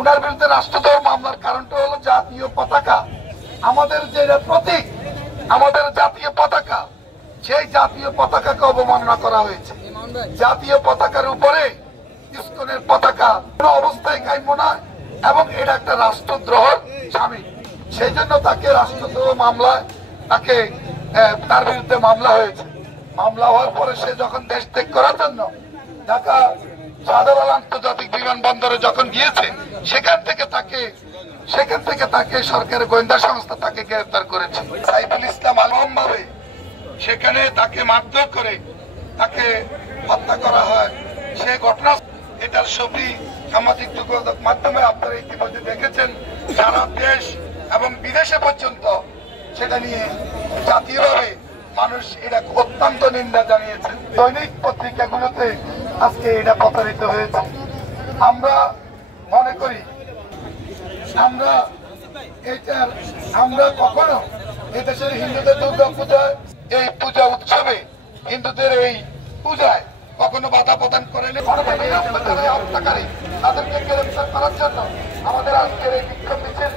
উনার বিরুদ্ধে রাষ্ট্রদ্রোহ মামলার কারণটা হলো জাতীয় পতাকা, আমাদের যে প্রতীক, আমাদের জাতীয় পতাকা, সেই জাতীয় পতাকাকে অবমাননা করা হয়েছে। জাতীয় পতাকার উপরে ইসকনের পতাকা কোন অবস্থায় কাম্য নয় এবং এটা একটা রাষ্ট্রদ্রোহের শামিল। সেই জন্য তাকে রাষ্ট্রদ্রোহ মামলায় তার বিরুদ্ধে মামলা হয়েছে। মামলা হওয়ার পরে সে যখন দেশ ত্যাগ করার জন্য ঢাকা শাহজালাল আন্তর্জাতিক বিমানবন্দরে যখন গিয়েছে, সেখান থেকে তাকে সরকারের গোয়েন্দা সংস্থা তাকে গ্রেফতার করেছে। সাইফুল ইসলাম আলমভাবে সেখানে তাকে মারধর করে তাকে হত্যা করা হয়। সে ঘটনা, এটার ছবি সামাজিক যোগাযোগ মাধ্যমে আপনারা ইতিমধ্যে দেখেছেন। সারা দেশ এবং বিদেশে পর্যন্ত সেটা নিয়ে জাতীয়ভাবে মানুষ এটা অত্যন্ত নিন্দা জানিয়েছে। দৈনিক পত্রিকাগুলোতে আজকে এটা প্রচারিত হয়েছে। আমরা মনে করি আমরা কখনো এদেশের হিন্দুদের দুর্গা পূজায়, এই পূজা উৎসবে, হিন্দুদের এই পূজায় কখনো বাধা প্রদান করেনি। হত্যাকারী তাদেরকে গ্রেফতার করার জন্য আমাদের আজকের এই বিক্ষোভ মিছিল